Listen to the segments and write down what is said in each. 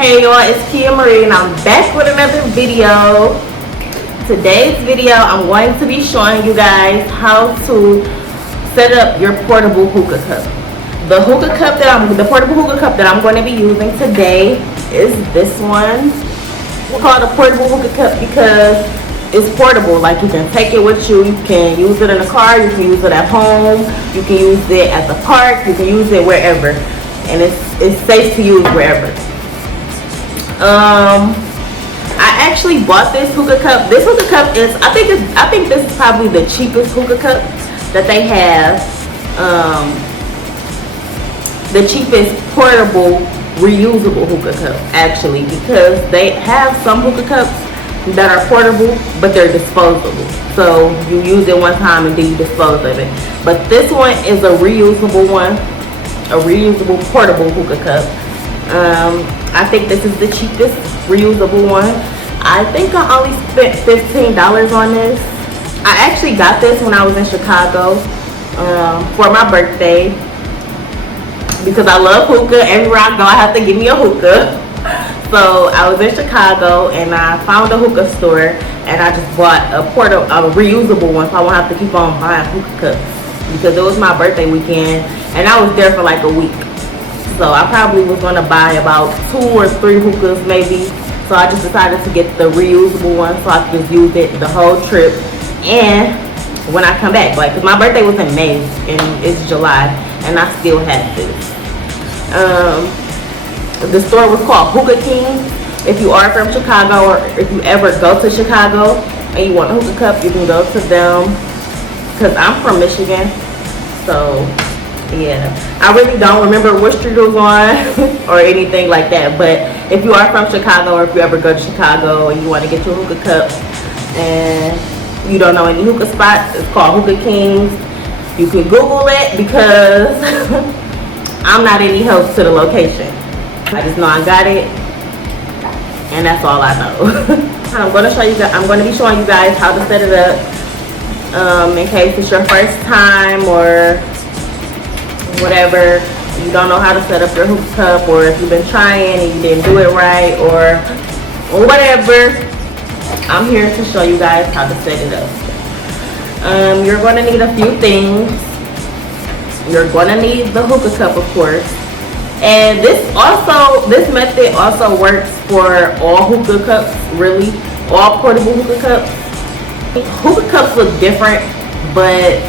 Hey y'all, it's Kia Marie and I'm back with another video. Today's video, I'm going to be showing you guys how to set up your portable hookah cup. The portable hookah cup that I'm going to be using today is this one. We call it a portable hookah cup because it's portable. Like, you can take it with you. You can use it in the car. You can use it at home. You can use it at the park. You can use it wherever, and it's safe to use wherever. I actually bought this hookah cup. This hookah cup is, I think this is probably the cheapest hookah cup that they have. The cheapest portable reusable hookah cup, actually, because they have some hookah cups that are portable but they're disposable, so you use it one time and then you dispose of it. But this one is a reusable one, a reusable portable hookah cup. I think this is the cheapest reusable one. I think I only spent $15 on this. I actually got this when I was in Chicago for my birthday, because I love hookah. Everywhere I go, I have to give me a hookah. So I was in Chicago and I found a hookah store and I just bought a reusable one, so I won't have to keep on buying hookah cups, because it was my birthday weekend and I was there for like a week. So I probably was going to buy about 2 or 3 hookahs maybe. So I just decided to get the reusable one so I could just use it the whole trip and when I come back. Like, 'cause my birthday was in May and it's July and I still have this. The store was called Hookah King. If you are from Chicago, or if you ever go to Chicago and you want a hookah cup, you can go to them, because I'm from Michigan. So yeah, I really don't remember what street it was on or anything like that. But if you are from Chicago, or if you ever go to Chicago and you want to get your hookah cup and you don't know any hookah spots, it's called Hookah Kings. You can Google it, because I'm not any help to the location. I just know I got it, and that's all I know. I'm going to be showing you guys how to set it up, in case it's your first time or whatever, you don't know how to set up your hookah cup, or if you've been trying and you didn't do it right, or whatever. I'm here to show you guys how to set it up. You're going to need a few things. You're going to need the hookah cup, of course, and this method also works for all hookah cups, really, all portable hookah cups. Hookah cups look different, but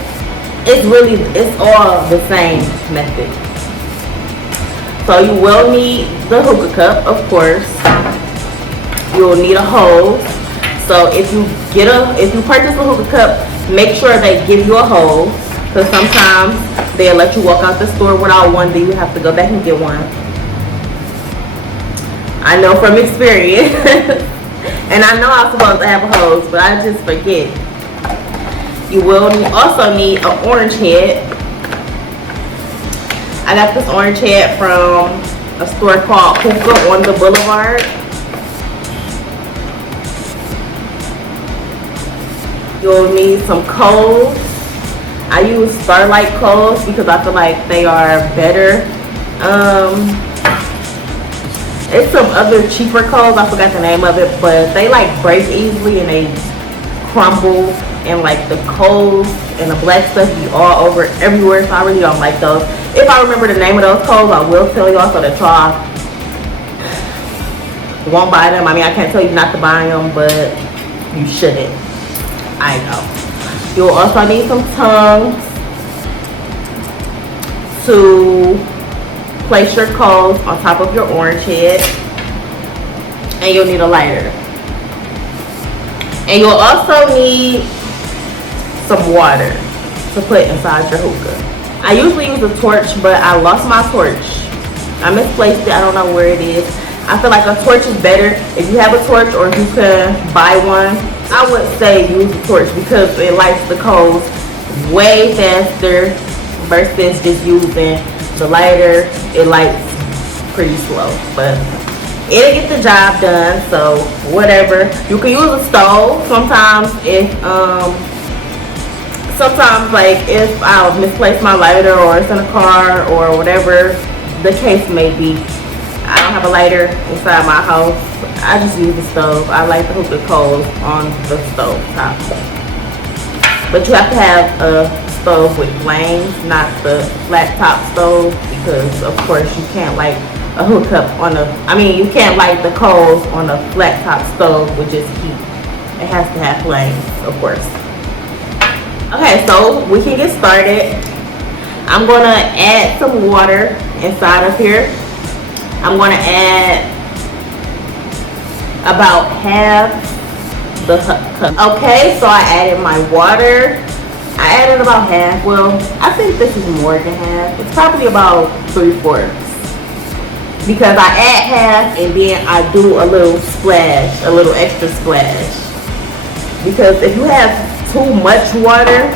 it's all the same method. So you will need the hookah cup, of course. You'll need a hose. So if you purchase a hookah cup, make sure they give you a hose, because sometimes they'll let you walk out the store without one, then you have to go back and get one. I know from experience. And I know I'm supposed to have a hose, but I just forget. You will also need an orange head. I got this orange head from a store called Hookah on the Boulevard. You'll need some coals. I use Starlight coals because I feel like they are better. It's some other cheaper coals, I forgot the name of it, but they like break easily and they crumble, and like the coals and the black stuff be all over everywhere, so I really don't like those. If I remember the name of those coals, I will tell y'all, so that y'all won't buy them. I mean, I can't tell you not to buy them, but you shouldn't. I know. You'll also need some tongues to place your coals on top of your orange head, and you'll need a lighter. And you'll also need some water to put inside your hookah. I usually use a torch, but I lost my torch. I misplaced it. I don't know where it is. I feel like a torch is better. If you have a torch, or if you can buy one, I would say use a torch, because it lights the coals way faster versus just using the lighter. It lights pretty slow, but it'll get the job done. So whatever. You can use a stove sometimes like if I'll misplace my lighter, or it's in a car, or whatever the case may be. I don't have a lighter inside my house. I just use the stove. I like the hookah coals on the stove top. But you have to have a stove with flames, not the flat top stove, because of course you can't light a hookup on you can't light the coals on a flat top stove with just heat. It has to have flames, of course. Okay, so we can get started. I'm gonna add some water inside of here. I'm gonna add about half the cup. Okay, so I added my water. I added about half. Well, I think this is more than half. It's probably about 3/4. Because I add half and then I do a little splash, a little extra splash. Because if you have too much water,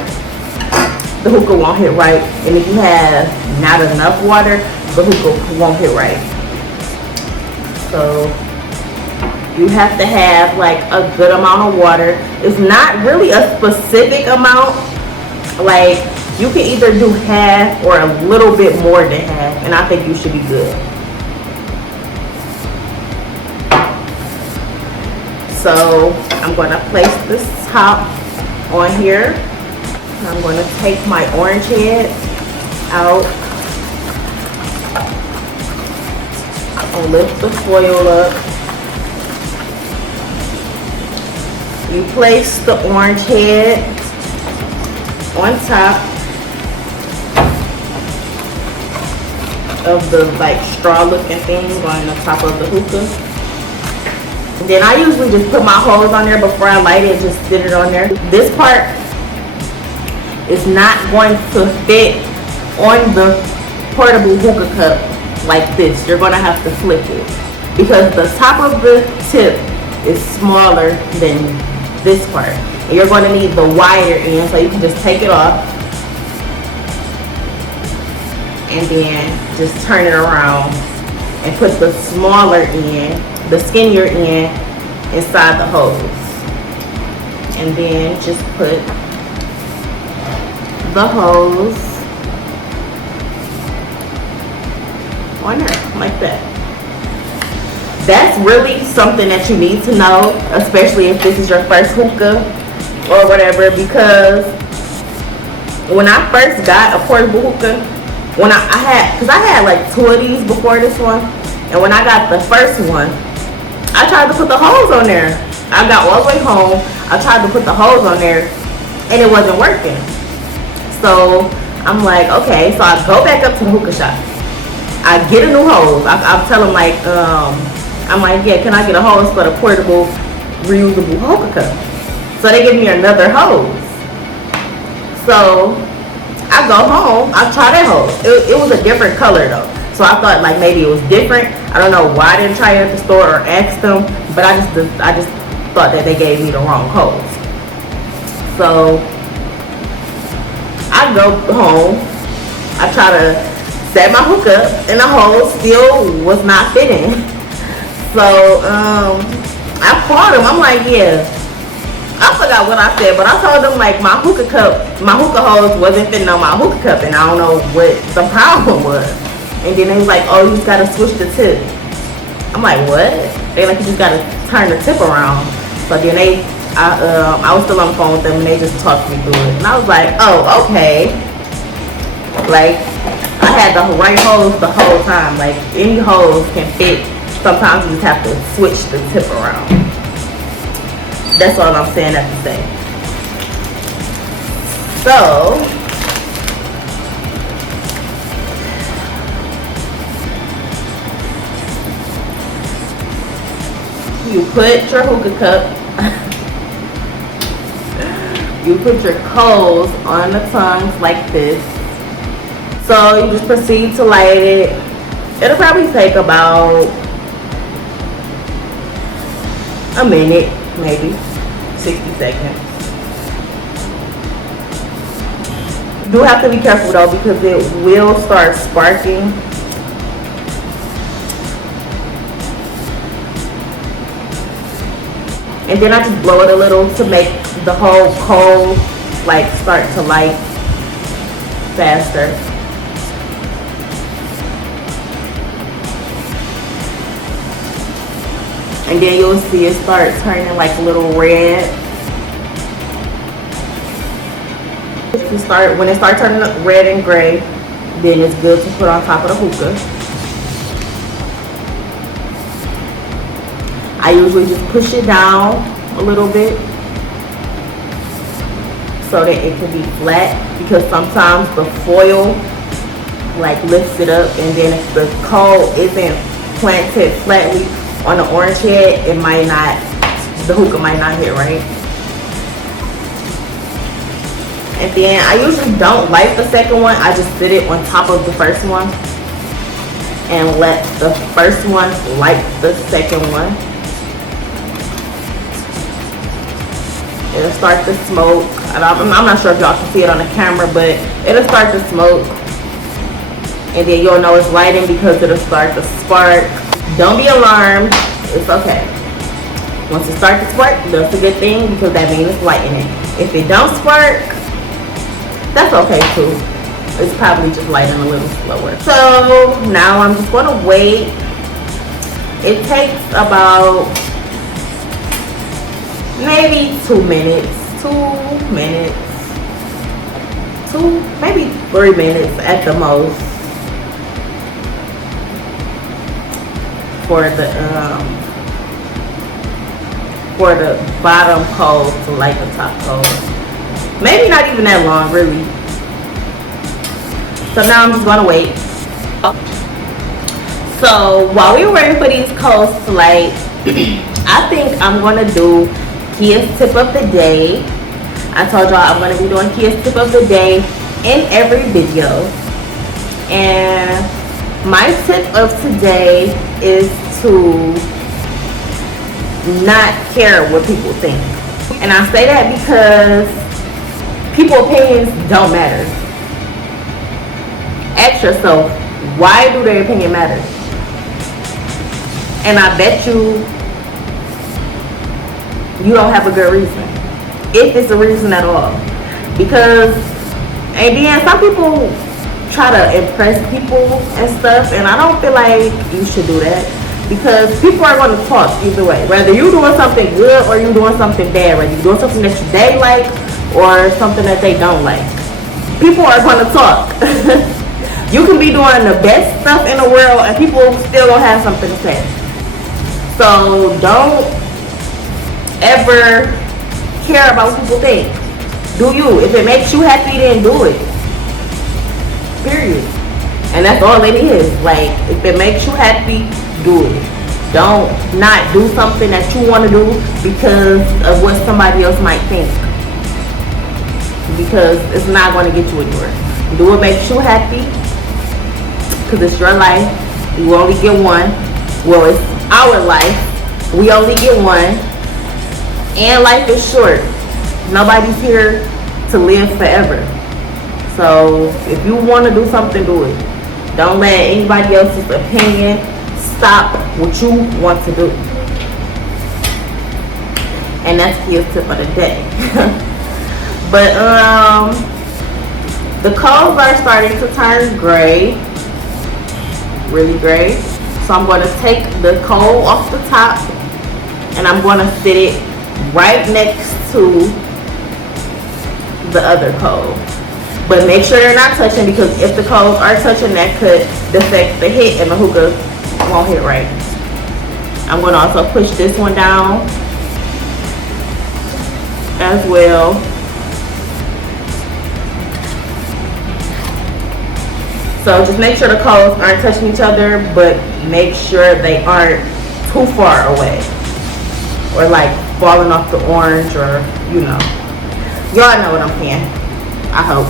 the hookah won't hit right. And if you have not enough water, the hookah won't hit right. So you have to have like a good amount of water. It's not really a specific amount. Like you can either do half or a little bit more than half, and I think you should be good. So I'm going to place this top on here. I'm going to take my orange head out. I'll lift the foil up. You place the orange head on top of the like straw looking thing on the top of the hookah. Then I usually just put my hose on there before I light it, just sit it on there. This part is not going to fit on the portable hookah cup like this. You're gonna have to flip it because the top of the tip is smaller than this part. And you're gonna need the wider end, so you can just take it off and then just turn it around and put the smaller end, the skinnier end, inside the hose. And then just put the hose on there like that. That's really something that you need to know, especially if this is your first hookah or whatever, because when I first got a portable hookah, I had like 2 of these before this one, and when I got the first one, I tried to put the hose on there. I got all the way home, I tried to put the hose on there, and it wasn't working. So I'm like, okay, so I go back up to the hookah shop. I get a new hose. I tell them like, I'm like, yeah, can I get a hose for the portable, reusable hookah cup? So they give me another hose. So I go home, I try that hose. It was a different color though. So I thought like maybe it was different. I don't know why I didn't try it at the store or ask them, but I just thought that they gave me the wrong hose. So I go home, I try to set my hookah up, and the hose still was not fitting. So I called them. I'm like, yeah, I forgot what I said, but I told them like my hookah hose wasn't fitting on my hookah cup, and I don't know what the problem was. And then they was like, oh, you just gotta switch the tip. I'm like, what? They like, you just gotta turn the tip around. So then I was still on the phone with them, and they just talked me through it. And I was like, oh, okay. Like, I had the right hose the whole time. Like, any hose can fit. Sometimes you just have to switch the tip around. That's all I'm saying at the say. So, you put your hookah cup, you put your coals on the tongues like this. So you just proceed to light it. It'll probably take about a minute, maybe 60 seconds. You do have to be careful though, because it will start sparking. And then I just blow it a little to make the whole coal like start to light faster. And then you'll see it start turning like a little red. When it starts turning red and gray, then it's good to put on top of the hookah. I usually just push it down a little bit so that it can be flat, because sometimes the foil like lifts it up, and then if the coal isn't planted flatly on the orange head, the hookah might not hit right. And then I usually don't light the second one. I just sit it on top of the first one and let the first one light the second one. It'll start to smoke. I'm not sure if y'all can see it on the camera, but it'll start to smoke. And then you'll know it's lighting because it'll start to spark. Don't be alarmed. It's okay. Once it starts to spark, that's a good thing, because that means it's lighting it. If it don't spark, that's okay too. It's probably just lighting a little slower. So now I'm just going to wait. It takes about maybe 2 minutes. Maybe 3 minutes at the most for the bottom coal to light the top coal. Maybe not even that long, really. So now I'm just gonna wait. So while we were waiting for these coals to light, I think I'm gonna do Kia's tip of the day. I told y'all I'm gonna be doing Kia's tip of the day in every video. And my tip of today is to not care what people think. And I say that because people's opinions don't matter. Ask yourself, why do their opinion matter? And I bet you don't have a good reason, if it's a reason at all. Because, and then some people try to impress people and stuff, and I don't feel like you should do that, because people are going to talk either way. Whether you're doing something good or you're doing something bad, whether you're doing something that they like or something that they don't like, people are going to talk. You can be doing the best stuff in the world and people still don't have something to say. So don't ever care about what people think. Do you. If it makes you happy, then do it. Period. And that's all it is. Like, if it makes you happy, do it. Don't not do something that you want to do because of what somebody else might think. Because it's not going to get you anywhere. Do what makes you happy, because it's your life. You only get one. Well, it's our life. We only get one. And life is short. Nobody's here to live forever. So if you want to do something, do it. Don't let anybody else's opinion stop what you want to do. And that's Kia's tip of the day. But the coals are starting to turn gray, really gray. So I'm going to take the coal off the top and I'm going to sit it right next to the other coal. But make sure they're not touching, because if the coals are touching, that could affect the hit and the hookah won't hit right. I'm going to also push this one down as well. So just make sure the coals aren't touching each other, but make sure they aren't too far away or like falling off the orange, or you know. Y'all know what I'm saying. I hope.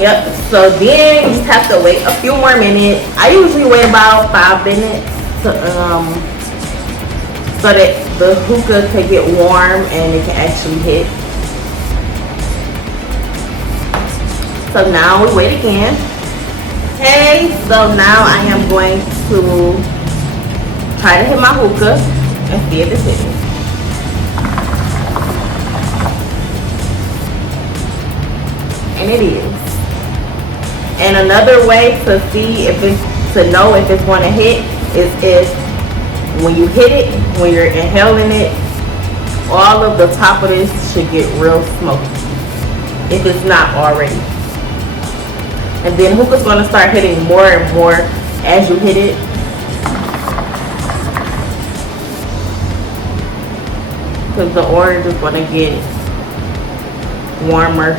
Yep, so then you just have to wait a few more minutes. I usually wait about 5 minutes to, so that the hookah can get warm and it can actually hit. So now we wait again. Okay, so now I am going to try to hit my hookah and see if it's hitting. And it is. And another way to see if it's, to know if it's going to hit, is if when you hit it, when you're inhaling it, all of the top of this should get real smoky, if it's not already. And then hookah's going to start hitting more and more as you hit it. Because the orange is going to get warmer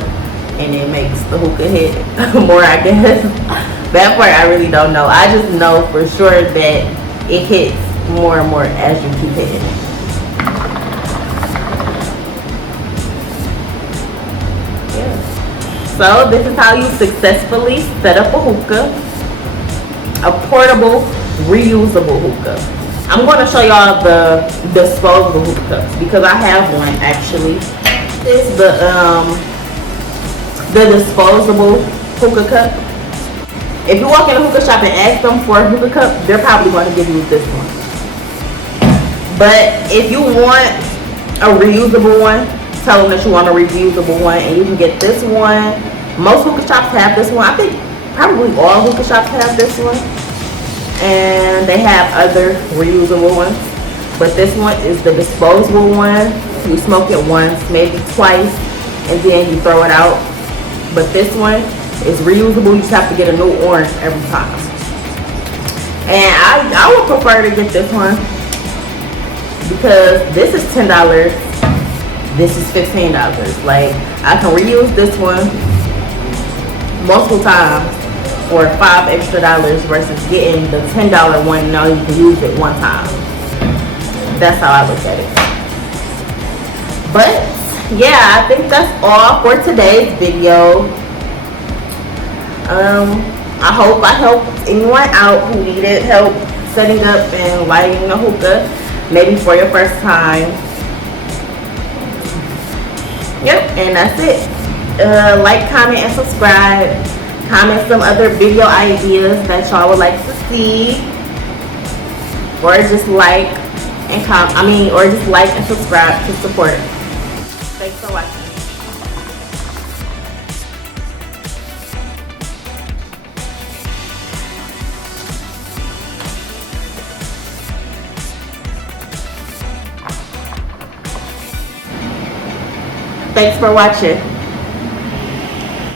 and it makes the hookah hit more, I guess. That part I really don't know. I just know for sure that it hits more and more as you keep hitting it. Yeah. So this is how you successfully set up a hookah, a portable, reusable hookah. I'm going to show y'all the disposable hookah cups because I have one actually. This is the disposable hookah cup. If you walk in a hookah shop and ask them for a hookah cup, they're probably going to give you this one. But if you want a reusable one, tell them that you want a reusable one, and you can get this one. Most hookah shops have this one. I think probably all hookah shops have this one. And they have other reusable ones. But this one is the disposable one. You smoke it once, maybe twice, and then you throw it out. But this one is reusable. You just have to get a new orange every time. And I would prefer to get this one because this is $10. This is $15. Like, I can reuse this one multiple times for $5 extra versus getting the $10 one. Now you can use it one time. That's how I look at it. But yeah, I think that's all for today's video. I hope I helped anyone out who needed help setting up and lighting a hookah, maybe for your first time. Yep, and that's it. Like, comment, and subscribe. Comment some other video ideas that y'all would like to see, or just like and or just like and subscribe to support. Thanks for watching. Thanks for watching.